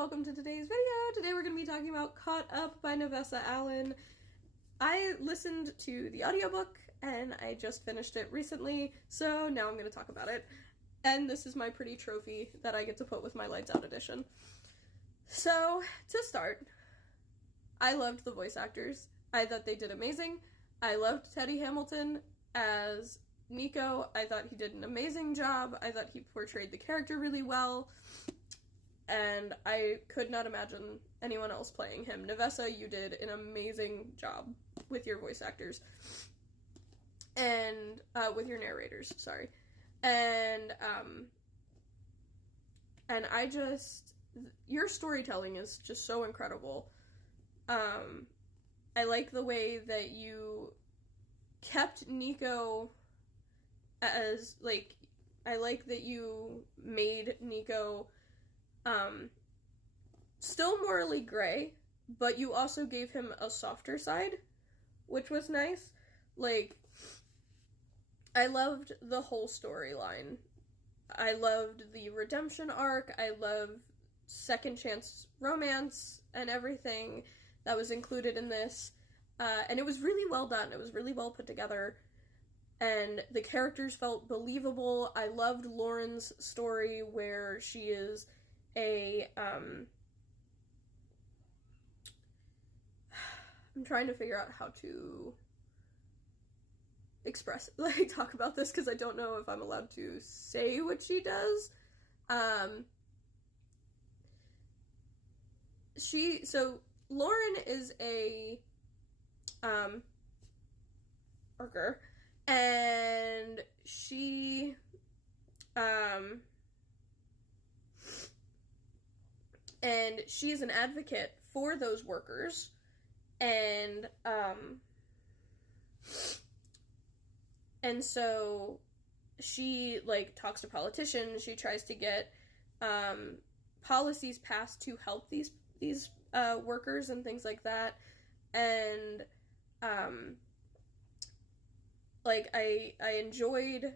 welcome to today's video. Today we're going to be talking about Caught Up by Navessa Allen. I listened to the audiobook and I just finished it recently, so now I'm going to talk about it. And this is my pretty trophy that I get to put with my Lights Out edition. So, to start, I loved the voice actors. I thought they did amazing. I loved Teddy Hamilton as Nico. I thought he did an amazing job. I thought he portrayed the character really well. And I could not imagine anyone else playing him. Navessa, you did an amazing job with your voice actors. And, with your narrators, sorry. And I just, your storytelling is just so incredible. I like the way that you kept Nico as, like, I like that you made Nico still morally gray, but you also gave him a softer side, which was nice. Like, I loved the whole storyline. I loved the redemption arc. I love second chance romance and everything that was included in this. And it was really well done. It was really well put together. And the characters felt believable. I loved Lauren's story where she is I'm trying to figure out how to talk about this because I don't know if I'm allowed to say what she does. So Lauren is a worker, and she's an advocate for those workers, and so she, like, talks to politicians. She tries to get policies passed to help these workers and things like that. And I enjoyed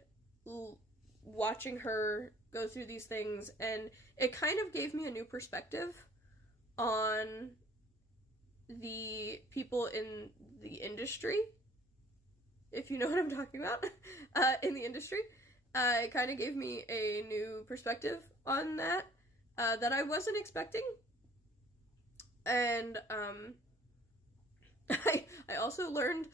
watching her go through these things, and it kind of gave me a new perspective on the people in the industry, if you know what I'm talking about, in the industry. It kind of gave me a new perspective on that, that I wasn't expecting. And, I also learned,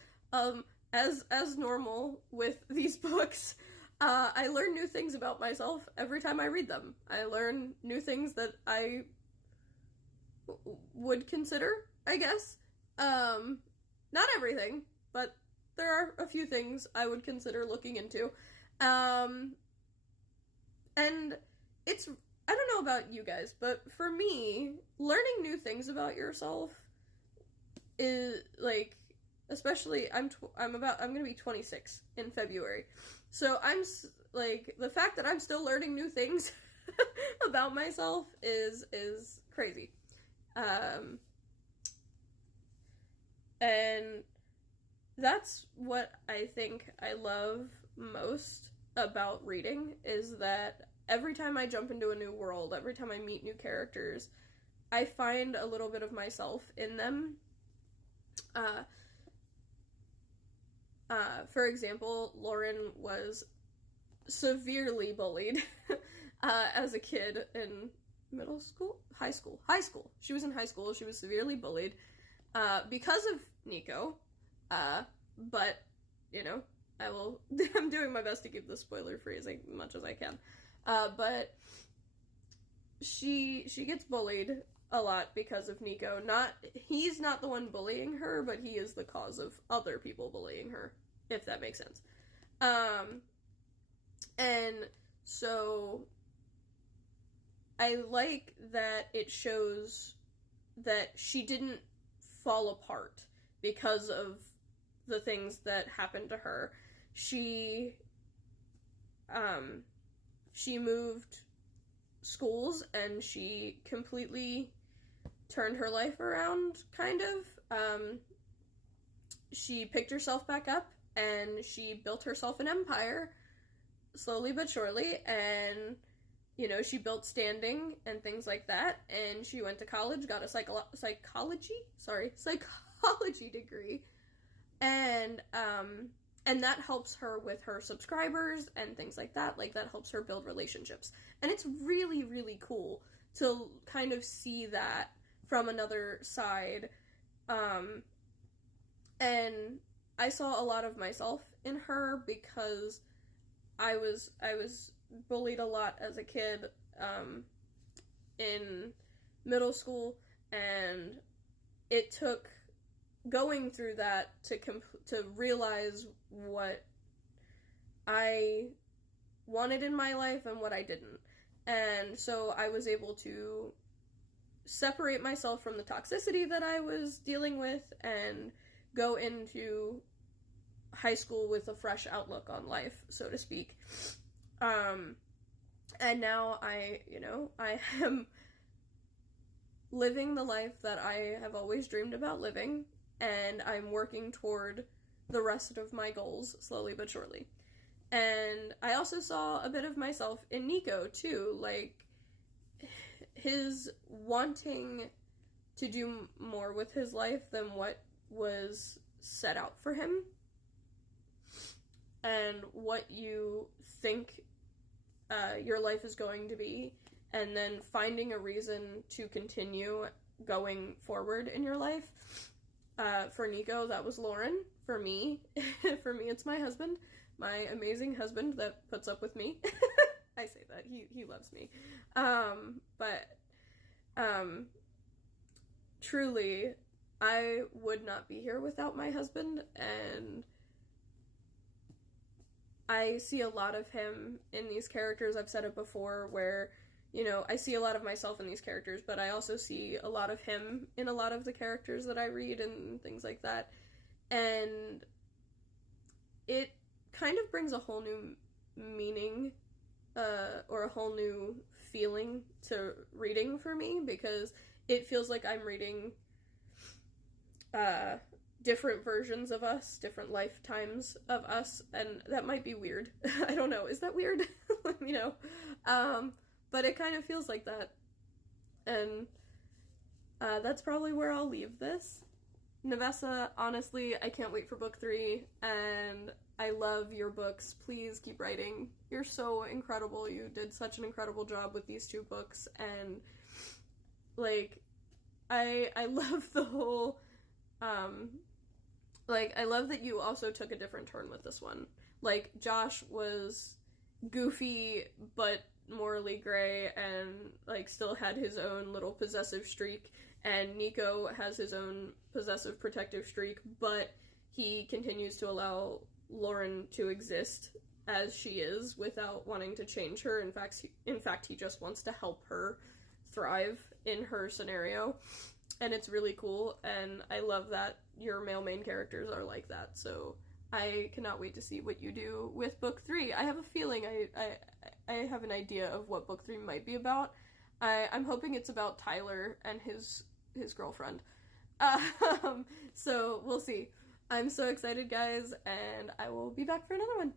as normal with these books, I learn new things about myself every time I read them. I learn new things that I would consider, I guess. Not everything, but there are a few things I would consider looking into. And it's, I don't know about you guys, but for me, learning new things about yourself is, like, especially, I'm gonna be 26 in February. So the fact that I'm still learning new things about myself is crazy. And that's what I think I love most about reading, is that every time I jump into a new world, every time I meet new characters, I find a little bit of myself in them. For example, Lauren was severely bullied as a kid in high school. She was in high school. She was severely bullied because of Nico. But, you know, I'm doing my best to keep this spoiler free as much as I can. But she gets bullied a lot because of Nico. He's not the one bullying her, but he is the cause of other people bullying her, if that makes sense. And so I like that it shows that she didn't fall apart because of the things that happened to her. She moved schools, and she completely turned her life around, kind of. She picked herself back up, and she built herself an empire, slowly but surely, and, you know, she built standing and things like that, and she went to college, got a psychology degree, and that helps her with her subscribers and things like that. Like, that helps her build relationships. And it's really, really cool to kind of see that from another side. And I saw a lot of myself in her because I was bullied a lot as a kid, in middle school, and it took going through that to realize what I wanted in my life and what I didn't. And so I was able to separate myself from the toxicity that I was dealing with and go into high school with a fresh outlook on life, so to speak. And now I am living the life that I have always dreamed about living, and I'm working toward the rest of my goals slowly but surely. And I also saw a bit of myself in Nico too, like his wanting to do more with his life than what was set out for him, and what you think your life is going to be, and then finding a reason to continue going forward in your life. For Nico, that was Lauren. For me, it's my husband, my amazing husband that puts up with me. I say that, he loves me. Truly, I would not be here without my husband, and I see a lot of him in these characters. I've said it before, where, you know, I see a lot of myself in these characters, but I also see a lot of him in a lot of the characters that I read and things like that. And it kind of brings a whole new meaning, or a whole new feeling to reading for me, because it feels like I'm reading different versions of us, different lifetimes of us, and that might be weird. I don't know. Is that weird? Let me know. But it kind of feels like that. And that's probably where I'll leave this. Navessa, honestly, I can't wait for book 3, and I love your books. Please keep writing. You're so incredible. You did such an incredible job with these 2 books, and, like, I love the whole, I love that you also took a different turn with this one. Like, Josh was goofy, but morally gray, and, like, still had his own little possessive streak, and Nico has his own possessive protective streak, but he continues to allow Lauren to exist as she is without wanting to change her. In fact, he just wants to help her thrive in her scenario, and it's really cool, and I love that your male main characters are like that, so I cannot wait to see what you do with book 3. I have a feeling I have an idea of what book 3 might be about. I'm hoping it's about Tyler and his girlfriend. So we'll see. I'm so excited, guys, and I will be back for another one.